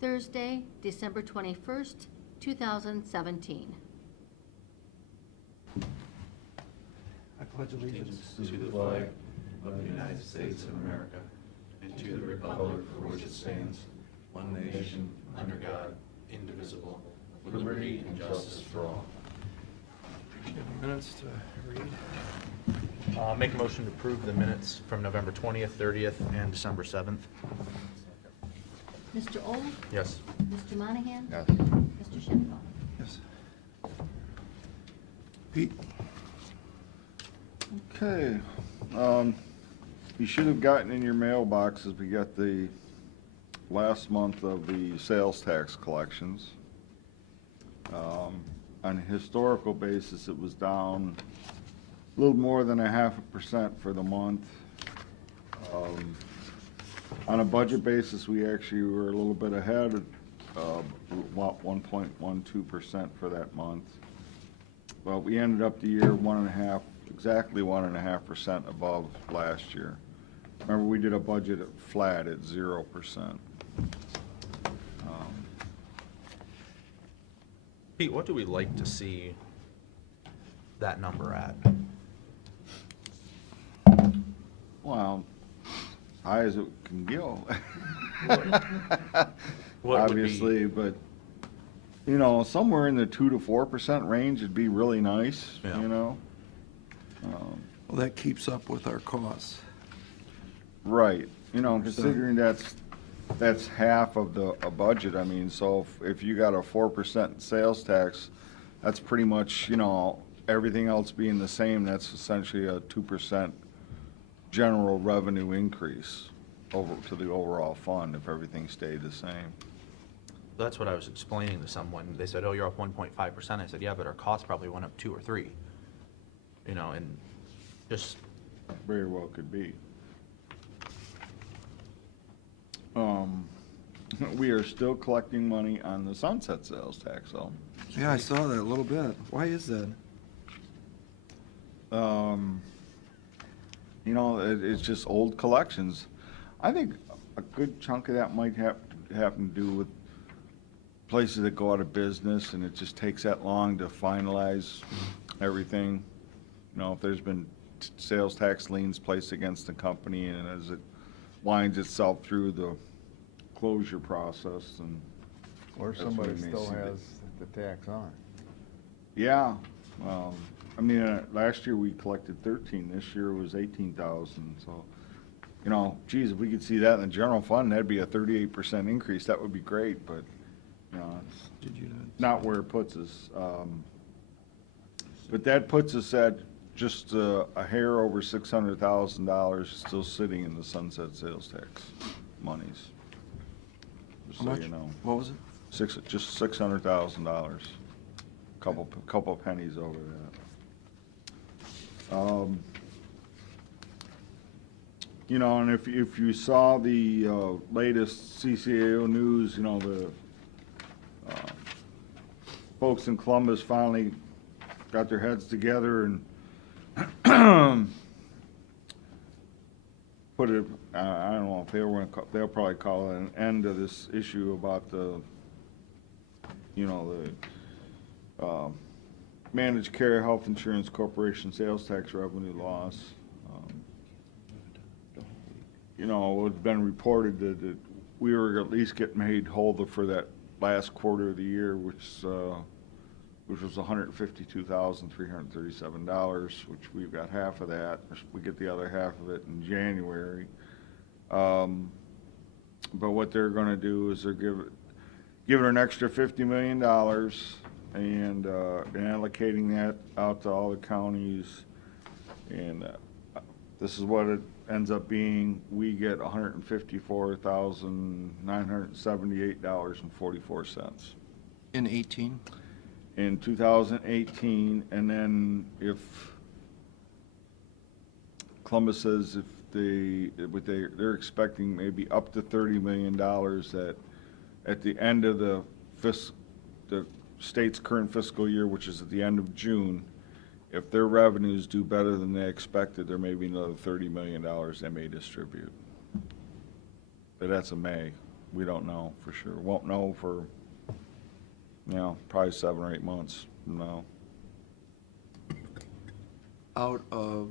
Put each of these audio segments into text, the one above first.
Thursday, December 21st, 2017. I pledge allegiance To the flag of the United States of America and to the republic for which it stands, one nation, under God, indivisible, with liberty and justice for all. minutes to read. Make a motion to approve the minutes from November 20th, 30th, and December 7th. Mr. Old? Yes. Mr. Monahan? Yes. Mr. Schimpfel? Yes. Pete? Okay, you should have gotten in your mailboxes, we got the last month of the sales tax collections. On a historical basis, it was down a little more than 0.5% for the month. On a budget basis, we actually were a little bit ahead, about 1.12% for that month. But we ended up the year exactly 1.5% above last year. Remember, we did a budget flat at 0%. Pete, what do we like to see that number at? Well, high as it can go. What would be- Obviously, but, somewhere in the 2 to 4% range would be really nice, Yeah. Well, that keeps up with our costs. Right, considering that's half of a budget, I mean, so if you got a 4% sales tax, that's pretty much, everything else being the same, that's essentially a 2% general revenue increase over to the overall fund if everything stayed the same. That's what I was explaining to someone. They said, oh, you're up 1.5%. I said, yeah, but our costs probably went up 2 or 3. And just, Very well could be. We are still collecting money on the sunset sales tax, though. Yeah, I saw that a little bit. Why is that? It's just old collections. I think a good chunk of that might have to do with places that go out of business, and it just takes that long to finalize everything. If there's been sales tax liens placed against the company, and as it winds itself through the closure process, and Or that's somebody when we may still see that. has the tax on. Yeah, last year we collected 13, this year was 18,000, so, geez, if we could see that in the general fund, that'd be a 38% increase, that would be great, but, it's Did you not where it puts us. But that puts us at just a hair over $600,000 still sitting in the sunset sales tax monies. Just How so much? you know. What was it? Just $600,000. Couple pennies over that. And if you saw the latest CCAO news, the folks in Columbus finally got their heads together and put it, I don't know if they'll probably call it an end to this issue about the Managed Care Health Insurance Corporation sales tax revenue loss. It's been reported that we were at least getting made whole for that last quarter of the year, which was $152,337, which we've got half of that. We get the other half of it in January. But what they're going to do is they're giving it an extra $50 million and allocating that out to all the counties. And this is what it ends up being. We get $154,978.44. In 18? In 2018, and then if Columbus says if they're expecting maybe up to $30 million that at the end of the state's current fiscal year, which is at the end of June, if their revenues do better than they expected, there may be another $30 million they may distribute. But that's a May. we don't know for sure. Won't know for, probably 7 or 8 months from now. Out of,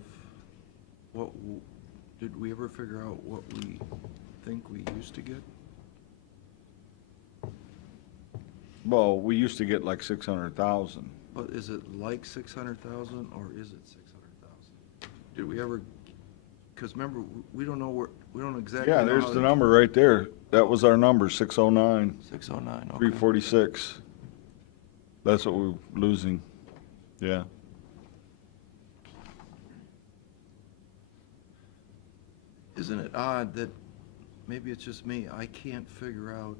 did we ever figure out what we think we used to get? Well, we used to get like 600,000. But is it like 600,000 or is it 600,000? Did we ever, because remember, we don't know we don't exactly know. Yeah, there's how the to- number right there. That was our number, 609, 609, okay. 346. That's what we're losing, yeah. Isn't it odd that, maybe it's just me, I can't figure out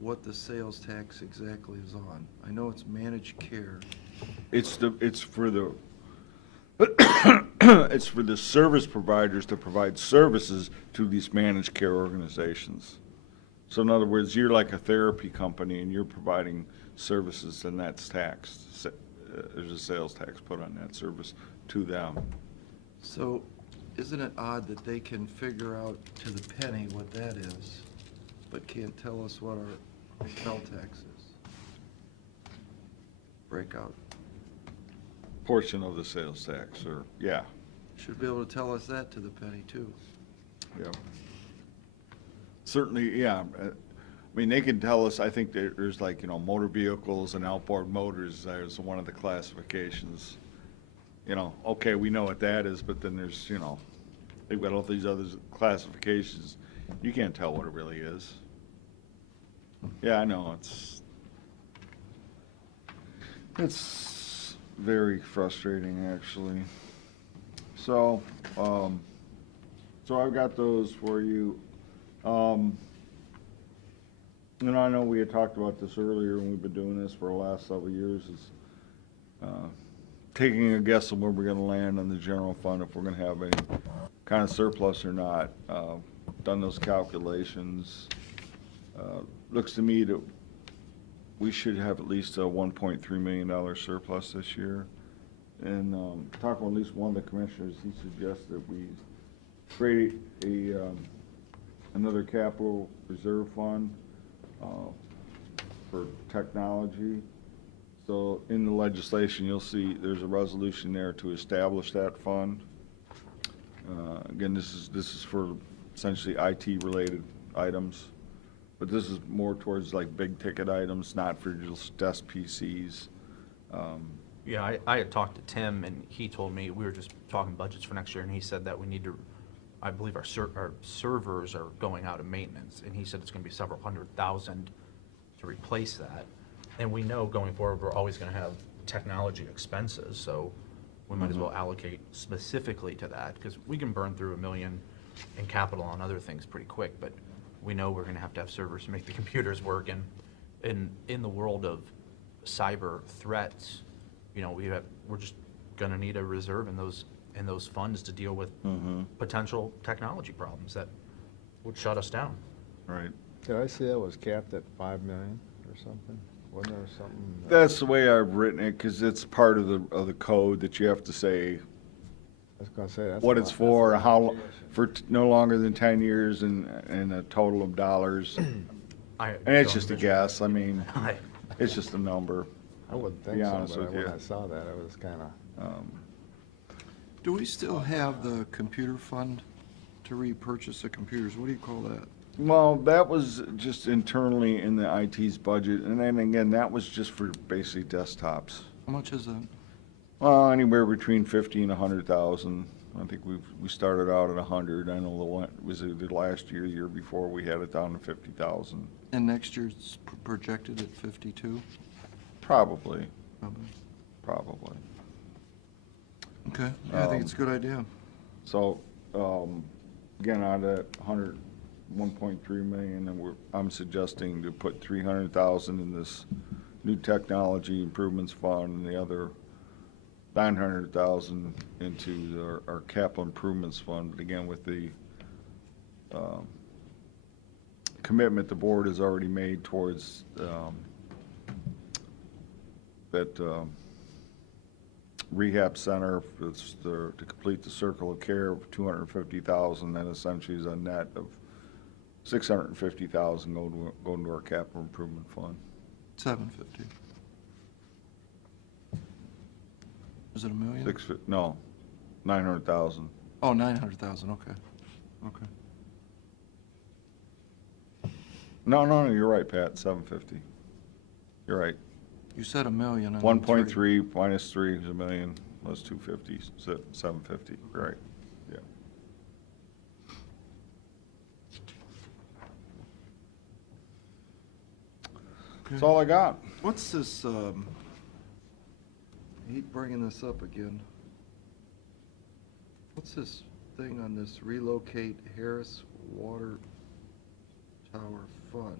what the sales tax exactly is on? I know it's managed care. It's for the, it's for the service providers to provide services to these managed care organizations. So in other words, you're like a therapy company and you're providing services and that's taxed. There's a sales tax put on that service to them. So, isn't it odd that they can figure out to the penny what that is, but can't tell us what our hotel tax is? Breakout. Portion of the sales tax, or, yeah, Should be able to tell us that to the penny, too. yeah. Certainly, yeah. I mean, they can tell us, I think there's like, motor vehicles and outboard motors, there's one of the classifications. Okay, we know what that is, but then there's, they've got all these other classifications. You can't tell what it really is. Yeah, I know, it's very frustrating, actually. So, I've got those for you. I know we had talked about this earlier, and we've been doing this for the last several years, is taking a guess on where we're gonna land on the general fund, if we're gonna have any kind of surplus or not. Done those calculations. Looks to me that we should have at least a $1.3 million surplus this year. And talking with at least one of the commissioners, he suggests that we create another capital reserve fund for technology. So in the legislation, you'll see there's a resolution there to establish that fund. Again, this is for essentially IT-related items, but this is more towards like big-ticket items, not for just desk PCs. Yeah, I had talked to Tim, and he told me, we were just talking budgets for next year, and he said that we need to, I believe our servers are going out of maintenance, and he said it's gonna be several $100,000 to replace that. And we know going forward, we're always gonna have technology expenses, so we might as well allocate specifically to that, because we can burn through $1 million in capital on other things pretty quick, but we know we're gonna have to have servers to make the computers work, and in the world of cyber threats, we're just gonna need a reserve in those funds to deal with potential technology problems that would shut us down. Right. Did I see that was capped at 5 million or something? Wasn't there something? That's the way I've written it, because it's part of the code that you have to say I was gonna say, that's. what a it's lot- for, that's a how, lot. for no longer than 10 years and a total of dollars. And it's just a guess, I mean, it's just a number. I wouldn't think be so, honest but with when you. I saw that, I was kinda, Do we still have the computer fund to repurchase the computers? What do you call that? Well, that was just internally in the IT's budget, and then again, that was just for basically desktops. How much is that? Well, anywhere between 50 and 100,000. I think we started out at 100. I know the one, was it the last year, the year before, we had it down to 50,000. And next year's projected at 52? Probably, Probably. Okay, yeah, I think it's a good idea. So, again, out of that 1.3 million, and I'm suggesting to put 300,000 in this new technology improvements fund, and the other 900,000 into our capital improvements fund. But again, with the commitment the board has already made towards that rehab center to complete the circle of care of 250,000, that essentially is a net of $650,000 go into our capital improvement fund. 750. Is it a million? No, 900,000. Oh, 900,000, okay. Okay. No, you're right, Pat, 750. You're right. You said a million. and 1.3 minus 3 is a million, plus 250, so 750, right, yeah. That's all I got. What's this, I hate bringing this up again. What's this thing on this relocate Harris Water Tower Fund?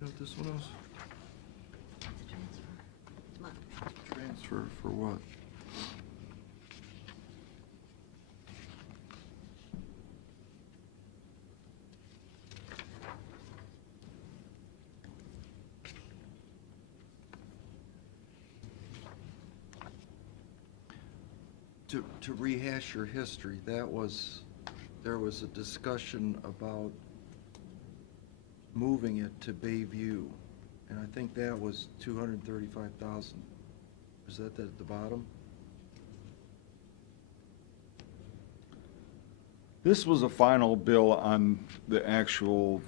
You know what this one is? It's a transfer. Come on. Transfer for what? To rehash your history, there was a discussion about moving it to Bayview, and I think that was 235,000. Is that at the bottom? This was a final bill on the actual,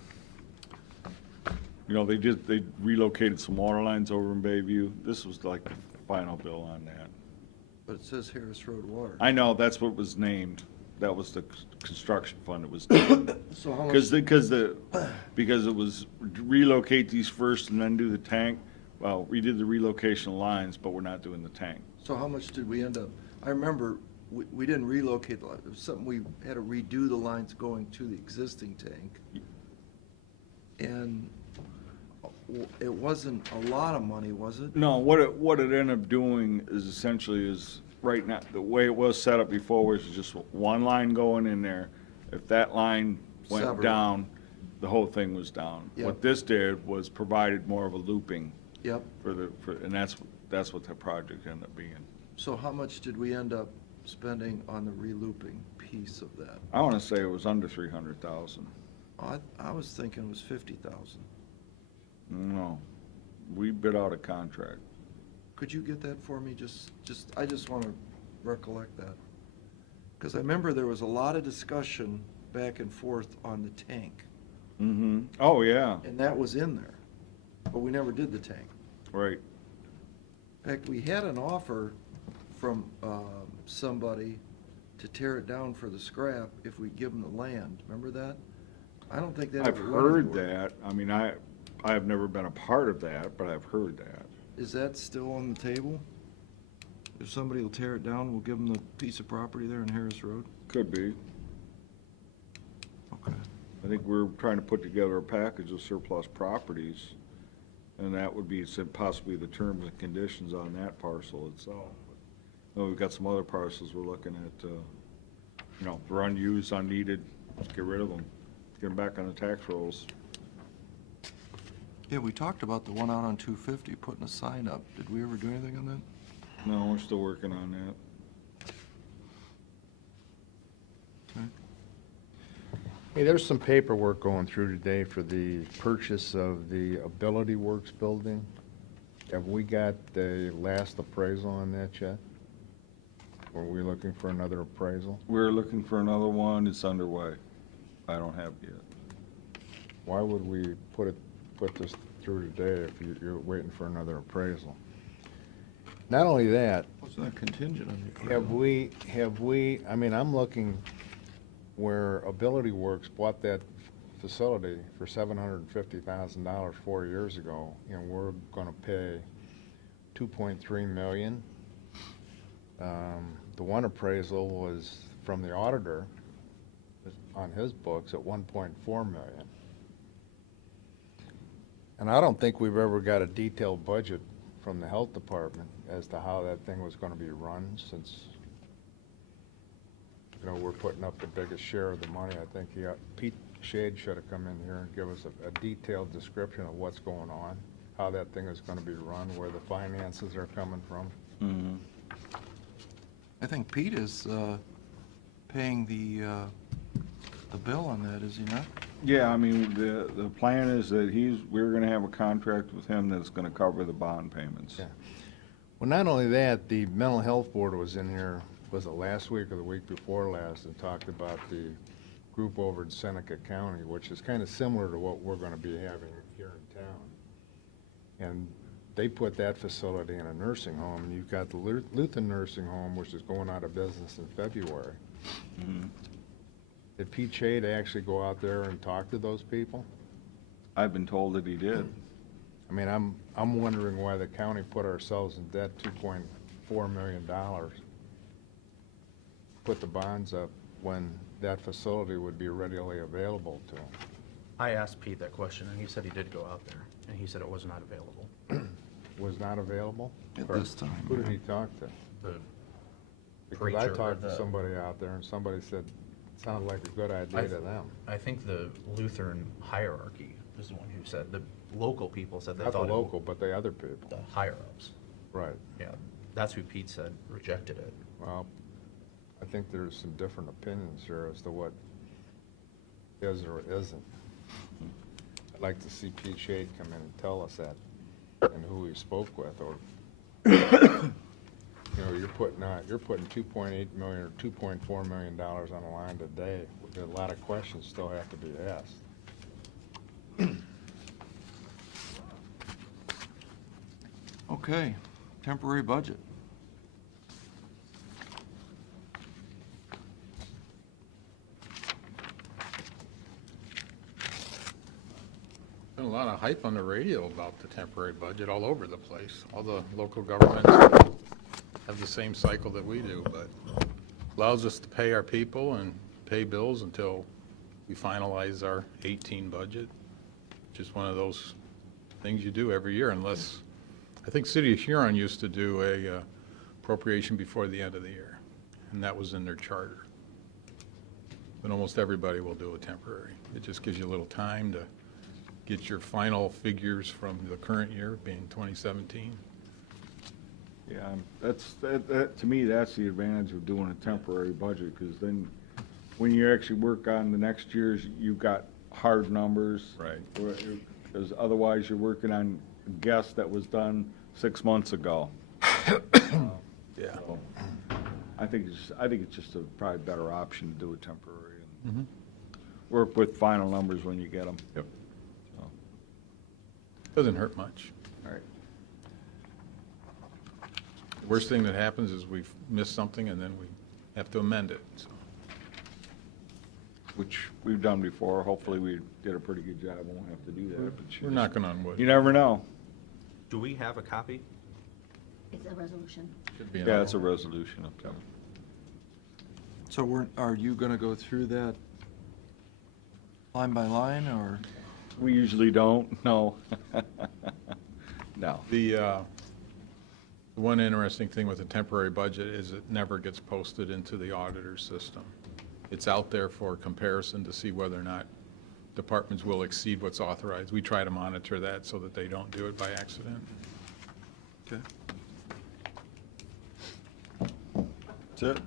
they relocated some water lines over in Bayview. This was like the final bill on that. But it says Harris Road Water. I know, that's what was named. That was the construction fund it was named. So how much? Because it was relocate these first and then do the tank. Well, we did the relocation lines, but we're not doing the tank. So how much did we end up? I remember we didn't relocate the line. It was something we had to redo the lines going to the existing tank. And it wasn't a lot of money, was it? No, what it ended up doing is essentially right now, the way it was set up before was just one line going in there. If that line went Severed. down, the whole thing was down. Yep. What this did was provided more of a looping Yep. and that's what the project ended up being. So how much did we end up spending on the relooping piece of that? I wanna say it was under 300,000. I was thinking it was 50,000. No, we bid out a contract. Could you get that for me? I just want to recollect that. Because I remember there was a lot of discussion back and forth on the tank, Mm-hmm. Oh, yeah, and that was in there, but we never did the tank. right. In fact, we had an offer from somebody to tear it down for the scrap if we give them the land. Remember that? I don't think that I've ever went heard anywhere. that. I mean, I have never been a part of that, but I've heard that. Is that still on the table? If somebody will tear it down, we'll give them the piece of property there on Harris Road? Could be. Okay. I think we're trying to put together a package of surplus properties, and that would be possibly the terms and conditions on that parcel itself. We've got some other parcels we're looking at, if they're unused, unneeded, let's get rid of them, get them back on the tax rolls. Yeah, we talked about the one out on 250, putting a sign up. Did we ever do anything on that? No, we're still working on that. Okay. Hey, there's some paperwork going through today for the purchase of the Ability Works building. Have we got the last appraisal on that yet? Or are we looking for another appraisal? We're looking for another one, it's underway. I don't have it yet. Why would we put this through today if you're waiting for another appraisal? Not only that, Wasn't that contingent on the have we, I'm looking where Ability Works bought that facility for $750,000 4 years ago, and we're gonna pay $2.3 million. The one appraisal was from the auditor on his books at $1.4 million. And I don't think we've ever got a detailed budget from the health department as to how that thing was gonna be run, since, we're putting up the biggest share of the money. I think Pete Shade should have come in here and give us a detailed description of what's going on, how that thing is gonna be run, where the finances are coming from. Mm-hmm. I think Pete is paying the bill on that, is he not? Yeah, I mean, the plan is that we're gonna have a contract with him that's gonna cover the bond payments. Yeah. Well, not only that, the mental health board was in here, was it last week or the week before last, and talked about the group over in Seneca County, which is kind of similar to what we're gonna be having here in town. And they put that facility in a nursing home, and you've got the Lutheran Nursing Home, which is going out of business in February. Mhm. Did Pete Shade actually go out there and talk to those people? I've been told that he did. I mean, I'm wondering why the county put ourselves in debt $2.4 million. Put the bonds up when that facility would be readily available to them. I asked Pete that question, and he said he did go out there, and he said it was not available. Was not available? At Or this time, Who did yeah. he talk to? The Because I preacher or talked to the- somebody out there, and somebody said it sounded like a good idea to them. I think the Lutheran hierarchy is the one who said, the local people said they Not the thought. local, but the other people. The higher-ups. Right. Yeah, that's who Pete said rejected it. Well, I think there's some different opinions here as to what is or isn't. I'd like to see Pete Shade come in and tell us that, and who he spoke with, or, you know, you're putting 2.8 million or $2.4 million on the line today. A lot of questions still have to be asked. Okay, temporary budget. Been a lot of hype on the radio about the temporary budget all over the place. All the local governments have the same cycle that we do, but allows us to pay our people and pay bills until we finalize our 18 budget. Just one of those things you do every year, unless, I think City of Huron used to do a appropriation before the end of the year, and that was in their charter. But almost everybody will do a temporary. It just gives you a little time to get your final figures from the current year, being 2017. Yeah, that, to me, that's the advantage of doing a temporary budget, because then when you actually work on the next year's, you've got hard numbers. Right. Because otherwise, you're working on a guess that was done 6 months ago. Yeah. So, I think it's just a probably better option to do it temporary and work with final numbers when you get them. Yep. So, Doesn't hurt much. all right. The worst thing that happens is we've missed something and then we have to amend it, so. Which we've done before. Hopefully, we did a pretty good job. Won't have to do that. But We're knocking on wood. you never know. Do we have a copy? It's a resolution. Should be in Yeah, our- it's a resolution up there. So are you gonna go through that line by line, or? We usually don't, no. No. The one interesting thing with the temporary budget is it never gets posted into the auditor system. It's out there for comparison to see whether or not departments will exceed what's authorized. We try to monitor that so that they don't do it by accident. Okay. That's it.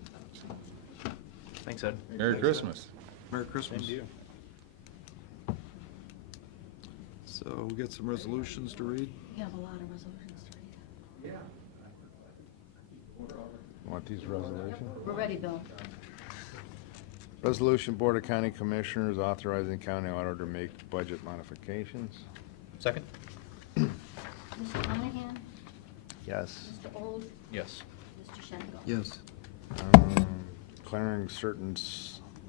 Thanks, Ed. Merry Christmas. Merry Christmas. Same to you. So we got some resolutions to read? You have a lot of resolutions to read. Want these resolutions? We're ready, Bill. Resolution, Board of County Commissioners authorizing county auditor to make budget modifications. Second? Mr. Monahan? Yes. Mr. Old? Yes. Mr. Shenango? Yes. Declaring certain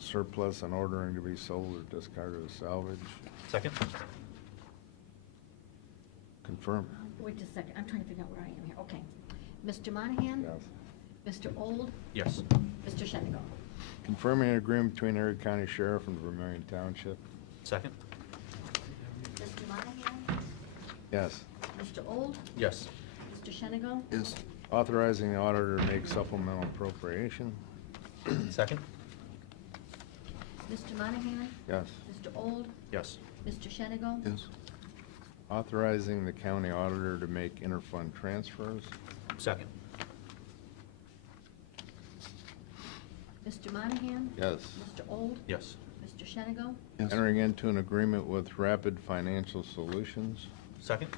surplus and ordering to be sold or discarded as salvage. Second? Confirm. Wait just a second, I'm trying to figure out where I am here. Okay. Mr. Monahan? Yes. Mr. Old? Yes. Mr. Shenango? Confirming an agreement between Erie County Sheriff and Vermillion Township. Second? Mr. Monahan? Yes. Mr. Old? Yes. Mr. Shenango? Yes. Authorizing the auditor to make supplemental appropriation. Second? Mr. Monahan? Yes. Mr. Old? Yes. Mr. Shenango? Yes. Authorizing the county auditor to make interfund transfers. Second? Mr. Monahan? Yes. Mr. Old? Yes. Mr. Shenigo? Yes. Entering into an agreement with Rapid Financial Solutions. Second?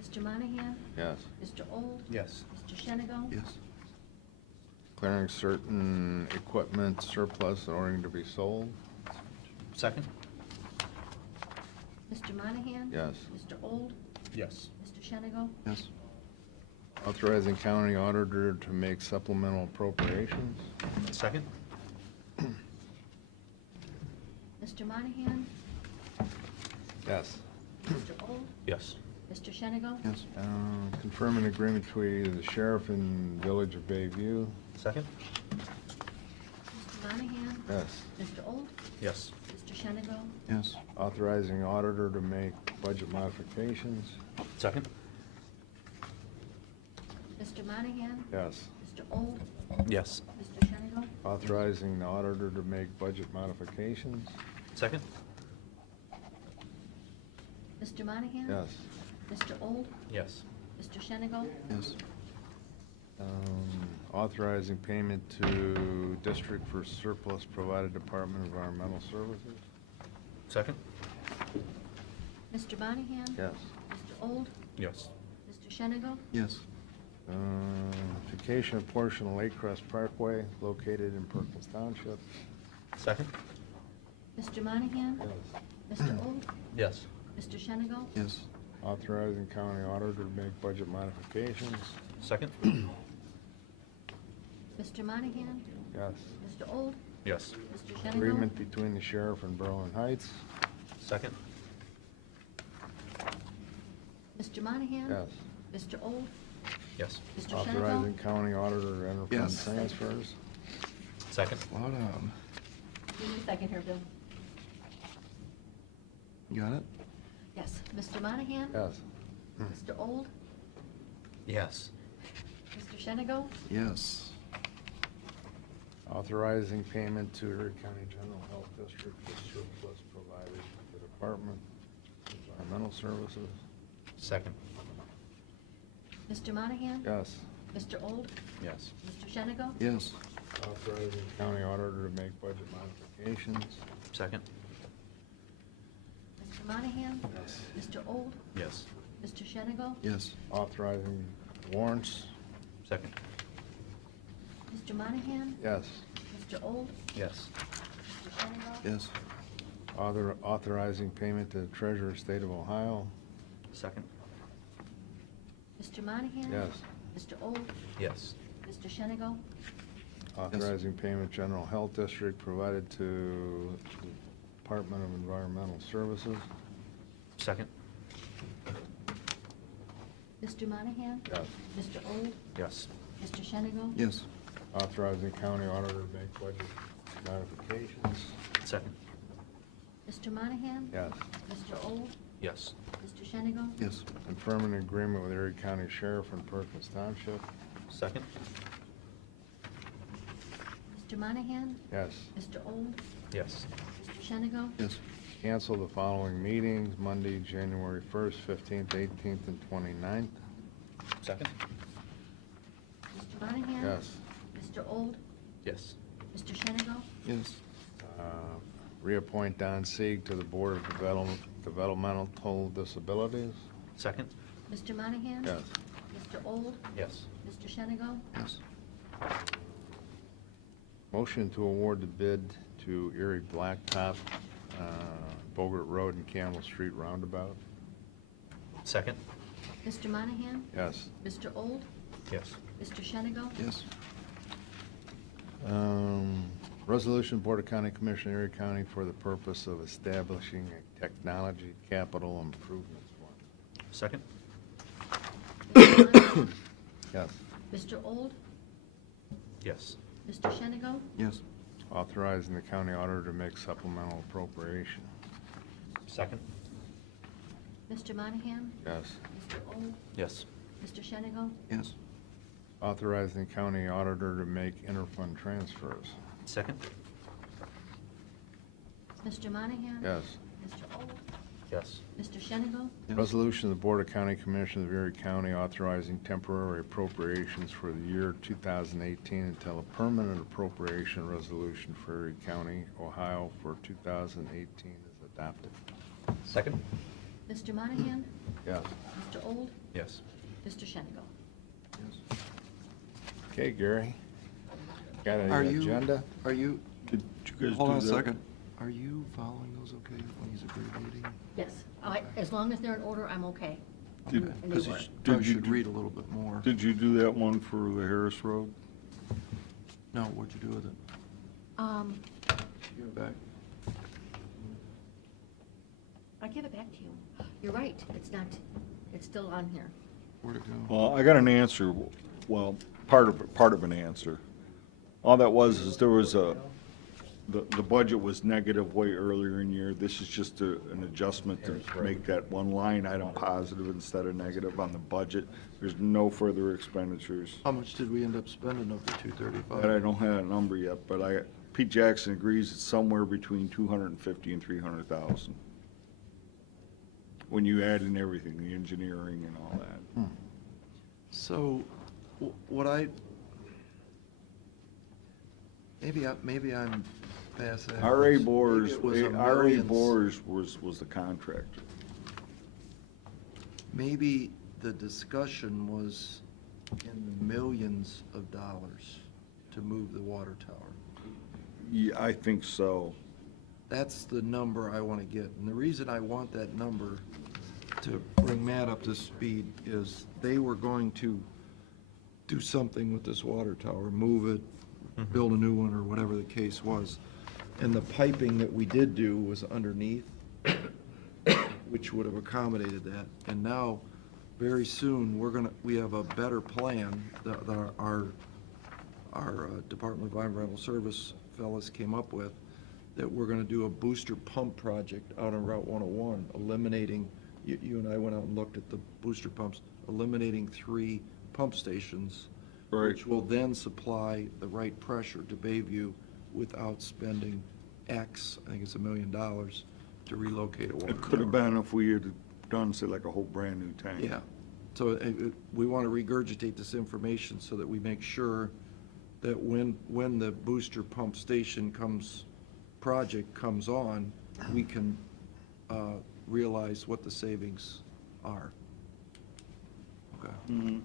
Mr. Monahan? Yes. Mr. Old? Yes. Mr. Shenigo? Yes. Declaring certain equipment surplus and ordering to be sold. Second? Mr. Monahan? Yes. Mr. Old? Yes. Mr. Shenigo? Yes. Authorizing county auditor to make supplemental appropriations. Second? Mr. Monahan? Yes. Mr. Old? Yes. Mr. Shenigo? Yes. Confirm an agreement between the sheriff and Village of Bayview. Second? Mr. Monahan? Yes. Mr. Old? Yes. Mr. Shenigo? Yes. Authorizing auditor to make budget modifications. Second? Mr. Monahan? Yes. Mr. Old? Yes. Mr. Shenigo? Authorizing the auditor to make budget modifications. Second? Mr. Monahan? Yes. Mr. Old? Yes. Mr. Shenigo? Yes. Authorizing payment to District for Surplus Provided Department of Environmental Services. Second? Mr. Monahan? Yes. Mr. Old? Yes. Mr. Shenigo? Yes. Vacation of portion of Lake Crest Parkway located in Perkins Township. Second? Mr. Monahan? Yes. Mr. Old? Yes. Mr. Shenigo? Yes. Authorizing county auditor to make budget modifications. Second? Mr. Monahan? Yes. Mr. Old? Yes. Mr. Shenigo? Agreement between the sheriff and Berlin Heights. Second? Mr. Monahan? Yes. Mr. Old? Yes. Mr. Authorizing Shenigo? county auditor to enter fund Yes. transfers. Second? Slow down. Give me a second here, Bill. You got it? Yes. Mr. Monahan? Yes. Mr. Old? Yes. Mr. Shenigo? Yes. Authorizing payment to Erie County General Health District for surplus provided to the Department of Environmental Services. Second? Mr. Monahan? Yes. Mr. Old? Yes. Mr. Shenigo? Yes. Authorizing county auditor to make budget modifications. Second? Mr. Monahan? Yes. Mr. Old? Yes. Mr. Shenigo? Yes. Authorizing warrants. Second? Mr. Monahan? Yes. Mr. Old? Yes. Mr. Shenigo? Yes. Authorizing payment to the Treasurer, State of Ohio. Second? Mr. Monahan? Yes. Mr. Old? Yes. Mr. Shenigo? Authorizing payment General Health District provided to Department of Environmental Services. Second? Mr. Monahan? Yes. Mr. Old? Yes. Mr. Shenigo? Yes. Authorizing county auditor to make budget modifications. Second? Mr. Monahan? Yes. Mr. Old? Yes. Mr. Shenigo? Yes. Confirm an agreement with Erie County Sheriff and Perkins Township. Second? Mr. Monahan? Yes. Mr. Old? Yes. Mr. Shenigo? Yes. Cancel the following meetings, Monday, January 1st, 15th, 18th, and 29th. Second? Mr. Monahan? Yes. Mr. Old? Yes. Mr. Shenigo? Yes. Reappoint Don Sieg to the Board of Developmental Disabilities. Second? Mr. Monahan? Yes. Mr. Old? Yes. Mr. Shenigo? Yes. Motion to award the bid to Erie Blacktop, Bogart Road and Campbell Street Roundabout. Second? Mr. Monahan? Yes. Mr. Old? Yes. Mr. Shenigo? Yes. Resolution, Board of County Commissioner, Erie County, for the purpose of establishing a technology capital improvements fund. Second? Mr. Monahan? Yes. Mr. Old? Yes. Mr. Shenigo? Yes. Authorizing the county auditor to make supplemental appropriation. Second? Mr. Monahan? Yes. Mr. Old? Yes. Mr. Shenigo? Yes. Authorizing the county auditor to make interfund transfers. Second? Mr. Monahan? Yes. Mr. Old? Yes. Mr. Shenigo? Yes. Resolution of the Board of County Commissioners of Erie County authorizing temporary appropriations for the year 2018 until a permanent appropriation resolution for Erie County, Ohio for 2018 is adopted. Second? Mr. Monahan? Yes. Mr. Old? Yes. Mr. Shenigo? Okay, Gary. Got Are an you- agenda? Are you, Did you guys hold on a do that? second. Are you following those okay when he's abbreviating? Yes. As long as they're in order, I'm okay. Did- And they Because you were. probably you should do- read a little bit more. Did you do that one for the Harris Road? No, what'd you do with it? Give it back. I give it back to you. You're right, it's still on here. Where'd it go? Well, I got an answer, well, part of an answer. All that was is there was the budget was negative way earlier in the year. This is just an adjustment to make that one line item positive instead of negative on the budget. There's no further expenditures. How much did we end up spending of the 235? And I don't have a number yet, but Pete Jackson agrees it's somewhere between 250 and 300,000. When you add in everything, the engineering and all that. So, what maybe I'm fast. R.A. Boers, Maybe it was a R.A. millions. Boers was the contractor. Maybe the discussion was in the millions of dollars to move the water tower. Yeah, I think so. That's the number I want to get. And the reason I want that number, to bring Matt up to speed, is they were going to do something with this water tower, move it, build a new one, or whatever the case was. And the piping that we did do was underneath, which would have accommodated that. And now, very soon, we have a better plan that our Department of Environmental Service fellas came up with, that we're gonna do a booster pump project out on Route 101, eliminating, you and I went out and looked at the booster pumps, eliminating 3 pump stations, Right. which will then supply the right pressure to Bayview without spending X, I think it's $1 million, to relocate a water It could have tower. been if we had done, say, like a whole brand-new tank. Yeah, so we want to regurgitate this information so that we make sure that when the booster pump station project comes on, we can realize what the savings are. Okay. Mhm.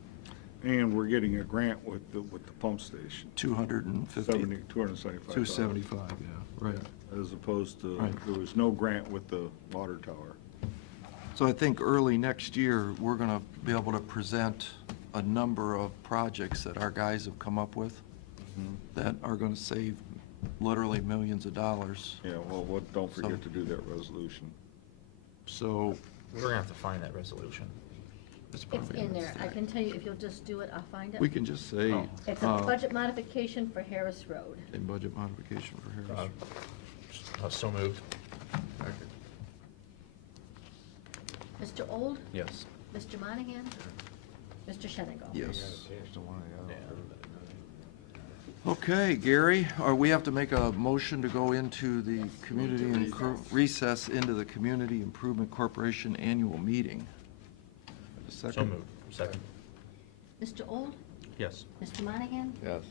And we're getting a grant with the pump station. 250. 275. 275, yeah, right. As opposed to, Right. there was no grant with the water tower. So I think early next year, we're going to be able to present a number of projects that our guys have come up with that are going to save literally millions of dollars. Yeah, well, don't So- forget to do that resolution. So We're gonna have to find that resolution. it's It's probably. in there. I can tell you, if you'll just do it, I'll find it. We can just say. Oh. It's a budget modification for Harris Road. A budget modification for Harris. So moved. Mr. Old? Yes. Mr. Monahan? Mr. Shenigo? Yes. Okay, Gary, we have to make a motion to go into the recess into the Community Improvement Corporation annual meeting. A So second? moved. Second. Mr. Old? Yes. Mr. Monahan? Yes.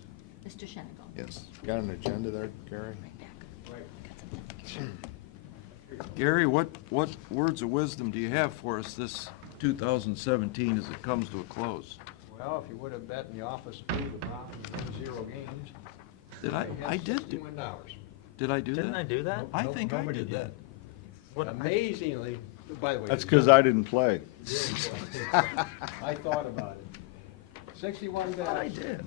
Mr. Shenigo? Yes. Got an agenda there, Gary? Right back. Got some notification. Gary, what words of wisdom do you have for us this 2017 as it comes to a close? Well, if you would have bet in the office too, the Browns won 0 games. Did I did do, $61. did I do that? Didn't I do that? I think I Nobody did that. What- Amazingly, by the way. That's because I didn't play. I thought about it. 61 bets. I did.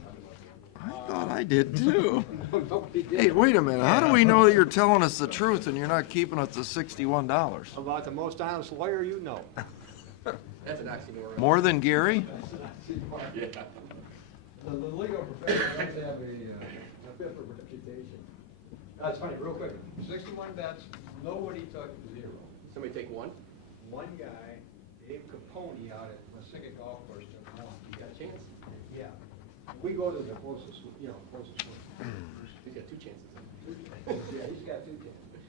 I thought I did too. Nobody did. Hey, wait a minute, how do we know that you're telling us the truth and you're not keeping us to $61? About the most honest lawyer you know. More than Gary? The legal profession does have a bit of a reputation. That's funny, real quick. 61 bets, nobody took 0. Somebody take one? One guy, Dave Capone, out at Massaga Golf Course, took 1. You got a chance? Yeah. We go to the closest, closest one. He's got 2 chances. Yeah, he's got 2 chances.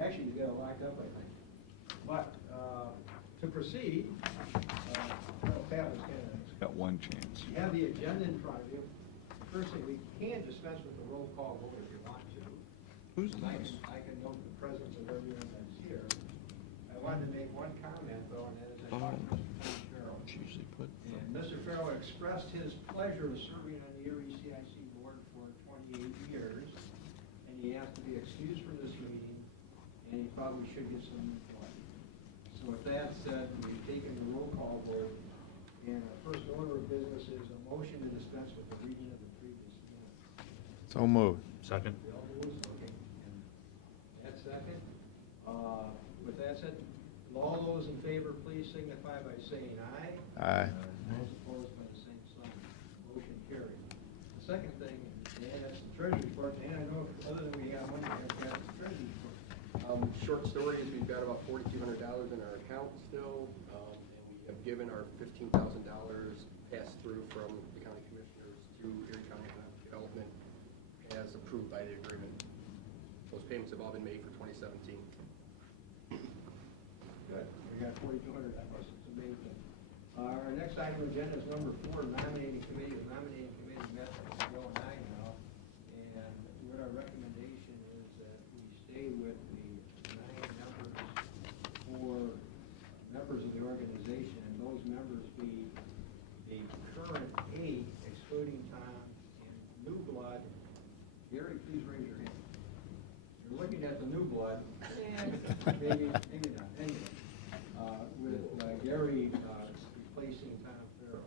Actually, you got it locked up, I think. But To proceed, Pat was gonna, Got one chance. you have the agenda in front of you. First thing, we can dispense with the roll call vote if you want to. Who's And this? I can note the presence of everyone that's here. I wanted to make one comment though, and that is I talked to Mr. Farrell. It's usually put. And Mr. Farrell expressed his pleasure of serving on the Erie CIC board for 28 years, and he asked to be excused from this meeting, and he thought we should get some input. So with that said, we've taken the roll call vote, and our first order of business is a motion to dispense with the reading of the previous minutes. So moved. Second. Bill moves, okay, and that second. With that said, all those in favor, please signify by saying aye. Aye. Those opposed by the same sign. Motion carried. The second thing, Dan, that's the treasury report. Dan, I know other than we got money, that's the treasury report. Short story is we've got about $4,200 in our account still, and we have given our $15,000 passed through from the county commissioners to Erie County Economic Development as approved by the agreement. Those payments have all been made for 2017. Good. We got 4,200, that was amazing. Our next item on the agenda is number 4, nominating committee. The nominating committee met Bill and I now, and what our recommendation is that we stay with the 9 members for members of the organization, and those members be the current 8, excluding Tom, and new blood. Gary, please raise your hand. You're looking at the new blood, and maybe not, anyway. With Gary replacing Tom Farrell.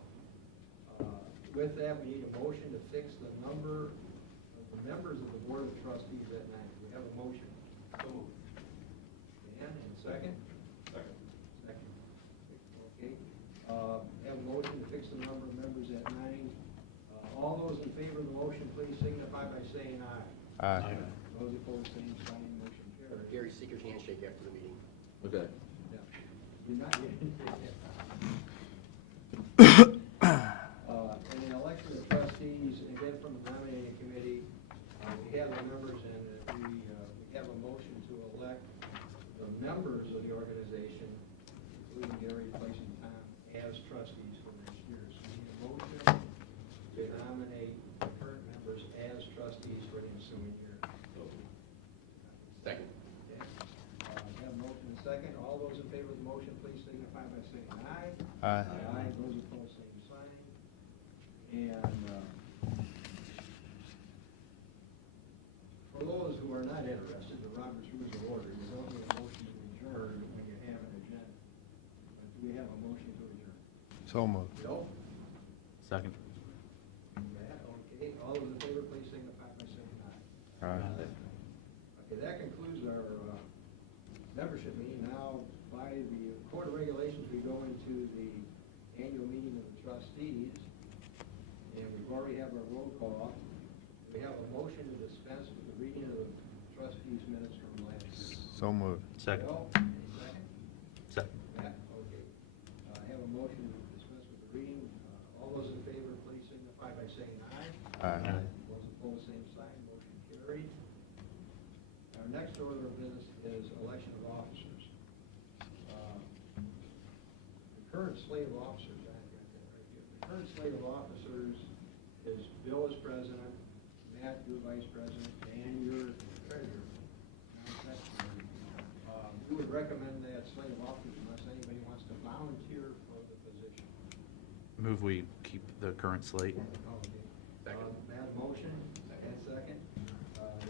With that, we need a motion to fix the number of the members of the Board of Trustees at 9. We have a motion. So moved. Dan, and second? Second. Second. Okay. Have a motion to fix the number of members at 9. All those in favor of the motion, please signify by saying aye. Aye. Those opposed, same sign, motion carries. Gary, seek your handshake after the meeting. Okay. Yeah. You're not getting And the election of trustees, again, from the nominating committee, we have the members and we have a motion to elect the members of the organization, including Gary, placing Tom, as trustees for next year. So we need a motion to nominate the current members as trustees for the ensuing year. Second. Okay. Have a motion and second. All those in favor of the motion, please signify by saying aye. Aye. Aye. Those opposed, same sign. And for those who are not interested, the Robert's Rules of Order, you don't need a motion to adjourn when you have an agenda. But do we have a motion to adjourn? So moved. Bill? Second. Matt, okay. All those in favor, please signify by saying aye. Aye. Okay, that concludes our membership meeting. Now, by the Code of Regulations, we go into the annual meeting of the trustees, and we've already have our roll call. We have a motion to dispense with the reading of the trustees' minutes from last year. So moved. Second. Bill, any second? Second. Matt, okay. I have a motion to dispense with the reading. All those in favor, please signify by saying aye. Aye. Those opposed, same sign, motion carried. Our next order of business is election of officers. The current slate of officers, I have got that right here. The current slate of officers is Bill as president, Matt, your vice president, and your treasurer. Non-secretary. We would recommend that slate of officers unless anybody wants to volunteer for the position. Move we keep the current slate. Okay. Second. Matt, motion, and second.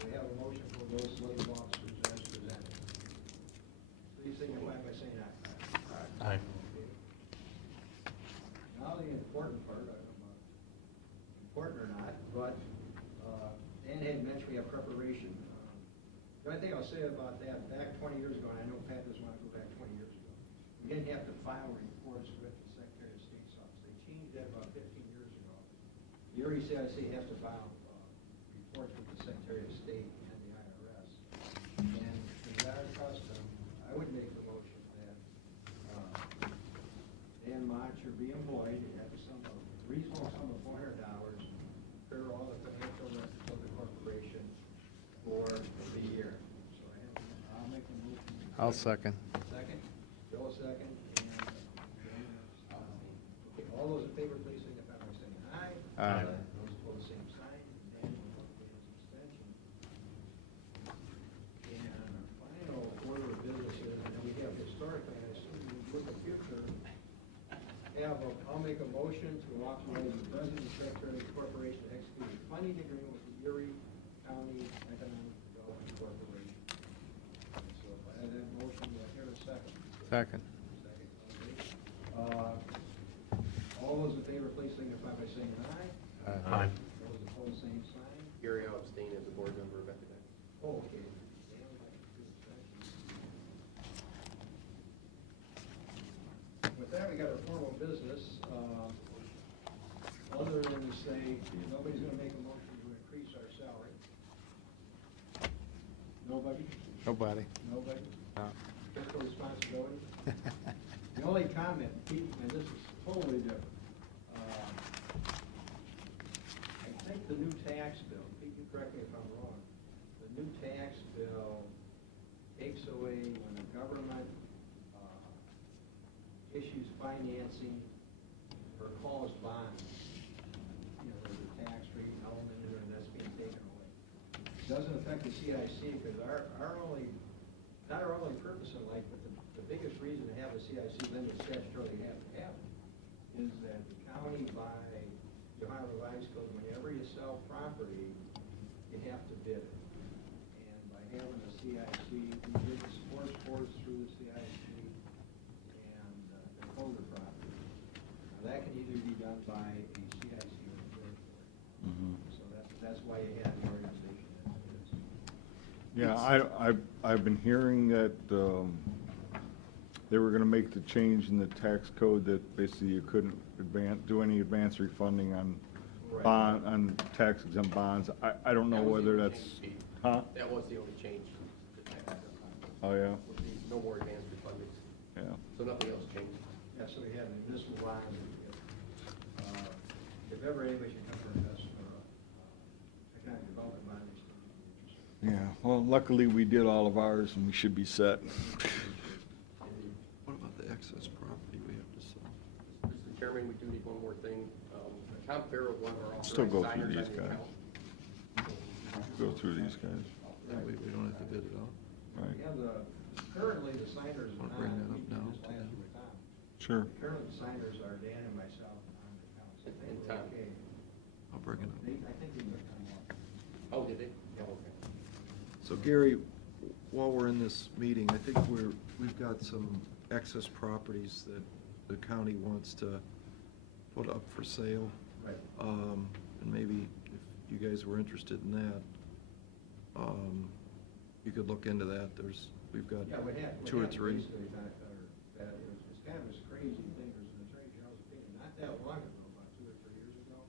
We have a motion for those slate of officers as presented. Please signify by saying aye. Aye. Okay. Now the important part, I don't know if it's important or not, but Dan had mentioned we have preparation. The only thing I'll say about that, back 20 years ago, and I know Pat doesn't want to go back 20 years ago, we didn't have to file reports with the Secretary of State's office. They changed that about 15 years ago. The Erie CIC has to file reports with the Secretary of State and the IRS. And in our custom, I would make the motion that Dan Motcher be employed at the sum of, reasonable sum of $400, prepare all the financial records of the corporation for the year. So I'll make the motion. I'll second. Second. Bill, All those in favor, please signify by saying aye. Aye. Those opposed, same sign. Daniel Buckley is abstention. And our final order of business is, and we have historically, I assume we do in the future, I'll make a motion to authorize the president and secretary of the corporation to execute a funding agreement with the Erie County Economic Development Corporation. So if I have that motion, do I hear a second? Second. Second, okay. All those in favor, please signify by saying aye. Aye. Those opposed, same sign. Gary, I'll abstain as a board member of Economic. Oh, okay. Dan, two abstentions. With that, we got our formal business. Other than to say, nobody's gonna make a motion to increase our salary. Nobody? Nobody. Nobody? No. Fiscal responsibility? The only comment, Pete, and this is totally different. I think the new tax bill, Pete, you correct me if I'm wrong, the new tax bill takes away when the government issues financing or calls bonds. You know, there's a tax-free element in there, and that's being taken away. Doesn't affect the CIC, because our only, not our only purpose in life, but the biggest reason to have a CIC, then you statutorily have to have it, is that the county, by the Ohio Revised Code, whenever you sell property, you have to bid it. And by having a CIC, we bid the sports boards through the CIC and the colder property. Now, that can either be done by a CIC or a third board. So that's why you have the organization as it is. Yeah, I've been hearing that they were gonna make the change in the tax code that basically you couldn't do any advance refunding on Right. on tax exempt bonds. I don't know That was the whether only that's, change, Pete. huh? That was the only change to tax. Oh, yeah, Would be no more advanced refundings, yeah. so nothing else changed. Yeah, so we have the municipal bonds. If ever anybody should come for investment or economic development bond, they should be interested. Yeah, well, luckily we did all of ours and we should be set. What about the excess property we have to sell? Mr. Chairman, we do need one more thing. Tom Farrell, one of our Still go authorized through signers these on the guys. account. Go through these guys, That way we don't have to bid it out. right? We have currently the signers are Wanna not, bring that up we now just to last them? with Tom. Sure. Currently, the signers are Dan and myself on the council. I think And we're Tom. okay. I'll bring it up. I think we can come up. Oh, did they? Yeah, okay. So Gary, while we're in this meeting, I think we've got some excess properties that the county wants to put up for sale. Right. And maybe if you guys were interested in that, you could look into that. We've got Yeah, we have. two or three. Basically, it's kind of this crazy thing, there's an attorney general's opinion, not that long ago, about 2 or 3 years ago,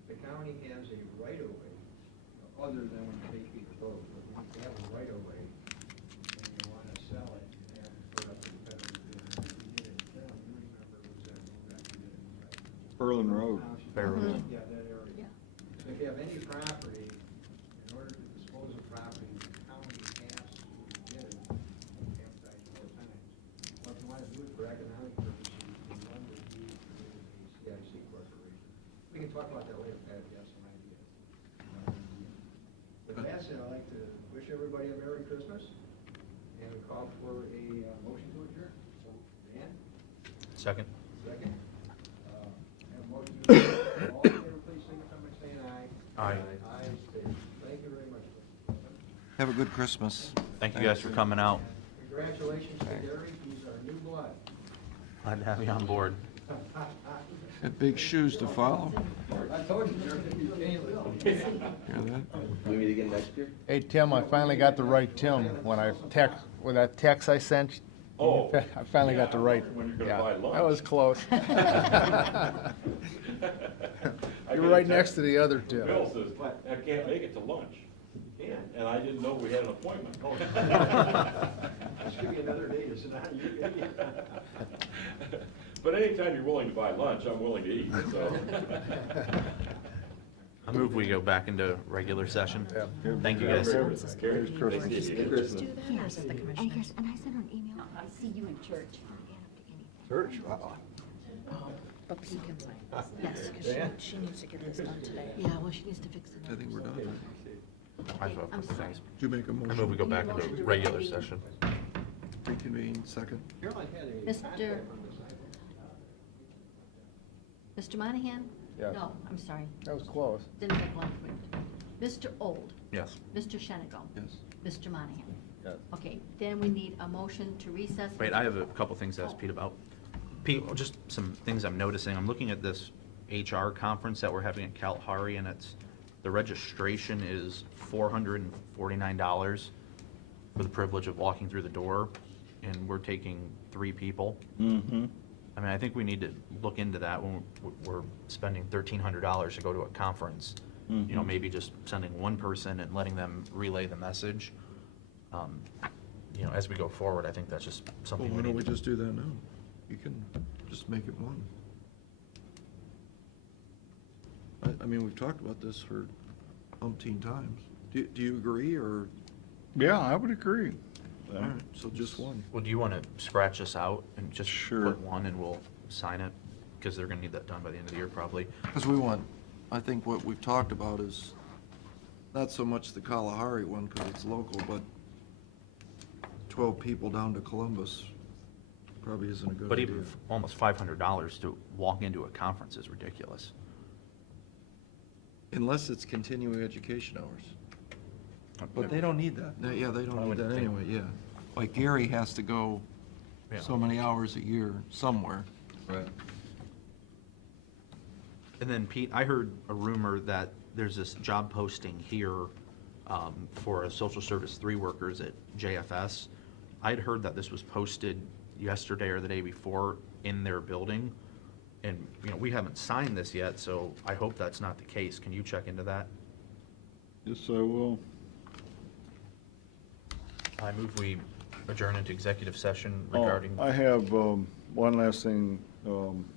if the county has a right-of-way, other than when you vacate the road, but when you have a right-of-way, and you want to sell it, you have to put up a competitive bid. We did it, you remember, it was that road that we did it, right? Berlin Road. Fairfield. Yeah, that area. So if you have any property, in order to dispose of property, the county has to bid it, advertise 4 times. Well, if you want to do it for economic purposes, you run the deed through a CIC corporation. We can talk about that later, Pat, if you have some ideas. With that said, I'd like to wish everybody a Merry Christmas, and call for a motion to adjourn. So, Dan, Second. second. Have a motion to adjourn. All in favor, please signify by saying aye. Aye. Aye, thank you very much. Have a good Christmas. Thank you guys for coming out. Congratulations to Gary, he's our new blood. Glad to have you on board. Got big shoes to follow. I told you, Gary, you changed it. Hear that? We meet again next year? Hey, Tim, I finally got the right Tim when with that text I sent. Oh. I finally got the right. When you're gonna yeah, buy lunch. That was close. You were right next to the other Tim. Bill says, I can't make it to lunch. And I didn't know we had an appointment. Just give me another day to sit down, you can eat. But anytime you're willing to buy lunch, I'm willing to eat, so. I move we go back into regular session. Yeah. Thank you, guys. Merry Christmas. And I sent her an email. I see you in church. Church, wow. But Pete can sign. Yes, because she needs to get this done today. Yeah, well, she needs to fix it. I think we're done. I have a I'm couple sorry. things. Did you make a I move we motion? go back into Motion to regular reconvene. session. Reconvene, second. Caroline had a Mr. contact on the sidewalk. Mr. Monahan? Yes. No, I'm sorry. That was close. Didn't take long for you. Mr. Old? Yes. Mr. Shenigo? Yes. Mr. Monahan? Yes. Okay, then we need a motion to recess. Wait, I have a couple things to ask Pete about. Pete, just some things I'm noticing. I'm looking at this HR conference that we're having in Kalahari, and the registration is $449 for the privilege of walking through the door, and we're taking 3 people. Mm-hmm. I mean, I think we need to look into that when we're spending $1,300 to go to a conference. You know, maybe just sending one person and letting them relay the message. You know, as we go forward, I think that's just Well, something why we don't we need to. just do that now? You can just make it one. I mean, we've talked about this for umpteen times. Do you agree, or, Yeah, I would agree. all right, so just one? Well, do you want to scratch this out and just Sure. put one and we'll sign it? Because they're going to need that done by the end of the year, probably. Because we want, I think what we've talked about is not so much the Kalahari one, because it's local, but 12 people down to Columbus probably isn't a good But idea. even almost $500 to walk into a conference is ridiculous. Unless it's continuing education hours. But they don't need that. Yeah, they I don't need wouldn't that think- anyway, yeah. Like Gary has to go Yeah. so many hours a year somewhere. Right. And then Pete, I heard a rumor that there's this job posting here for a social service 3 workers at JFS. I'd heard that this was posted yesterday or the day before in their building. And, you know, we haven't signed this yet, so I hope that's not the case. Can you check into that? Yes, I will. I move we adjourn into executive session Oh, regarding. I have one last thing.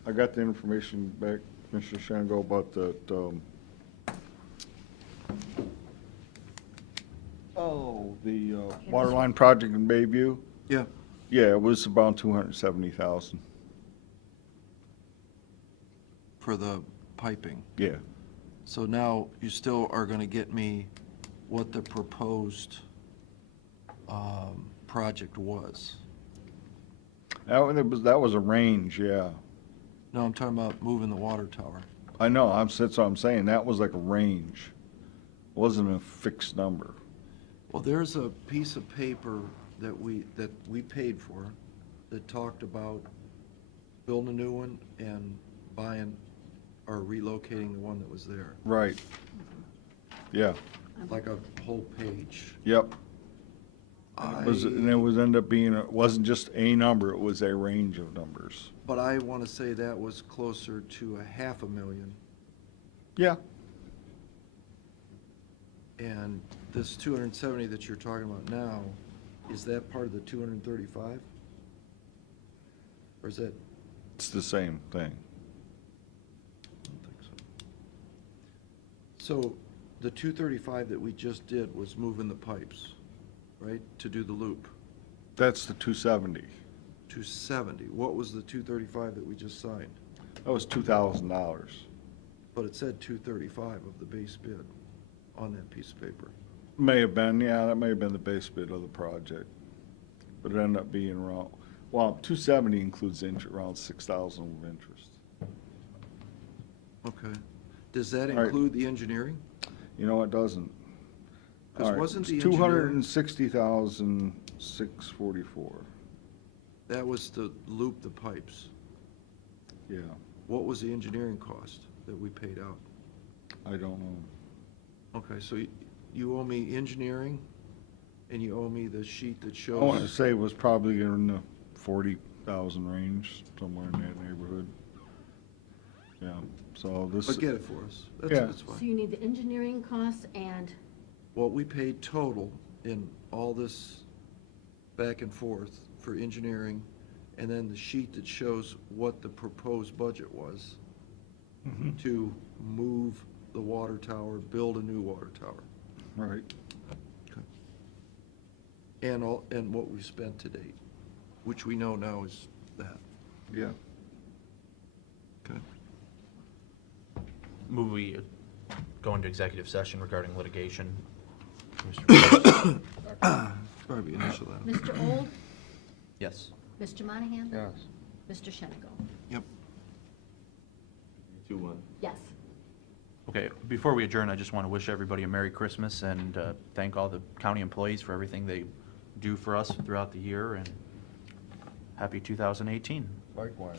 I got the information back, Mr. Shango, about that, the water line project in Bayview. Yeah. Yeah, it was about 270,000. For the piping. Yeah. So now you still are gonna get me what the proposed project was. That was a range, yeah. No, I'm talking about moving the water tower. I know, that's what I'm saying. That was like a range. Wasn't a fixed number. Well, there's a piece of paper that we paid for that talked about building a new one and buying or relocating the one that was there, Right. Yeah, like a whole page. yep. And it was end up being, it wasn't just a number, it was a range of numbers. But I want to say that was closer to $500,000. Yeah. And this 270 that you're talking about now, is that part of the 235? Or is that, It's the same thing. I don't think so. So the 235 that we just did was moving the pipes, right, to do the loop? That's the 270. 270. What was the 235 that we just signed? That was $2,000. But it said 235 of the base bid on that piece of paper. May have been, yeah, that may have been the base bid of the project. But it ended up being around, well, 270 includes around 6,000 of interest. Okay. Does that All right. include the engineering? You know, it doesn't. 'Cause All right, wasn't it's the engineering- 260,644, That was to loop the pipes. yeah. What was the engineering cost that we paid out? I don't know. Okay, so you owe me engineering, and you owe me the sheet that I want to shows, say it was probably in the 40,000 range, somewhere in that neighborhood. Yeah, so this. but get it for us. Yeah. That's So fine. you need the engineering costs and, What we paid total in all this back and forth for engineering, and then the sheet that shows what the proposed budget was Mhm. to move the water tower, build a new water tower. Right. Okay. And what we spent to date, which we know now is that. Yeah. Okay. move we go into executive session regarding litigation. Mr. Probably initial that. Mr. Old, Yes. Mr. Monahan? Yes. Mr. Shenigo? Yep. 2-1. Yes. Okay, before we adjourn, I just want to wish everybody a Merry Christmas and thank all the county employees for everything they do for us throughout the year, and happy 2018. Likewise.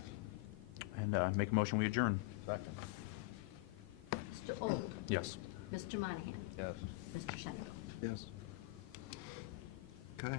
And make a motion, we adjourn. Second. Mr. Old, Yes. Mr. Monahan? Yes. Mr. Shenigo? Yes. Okay.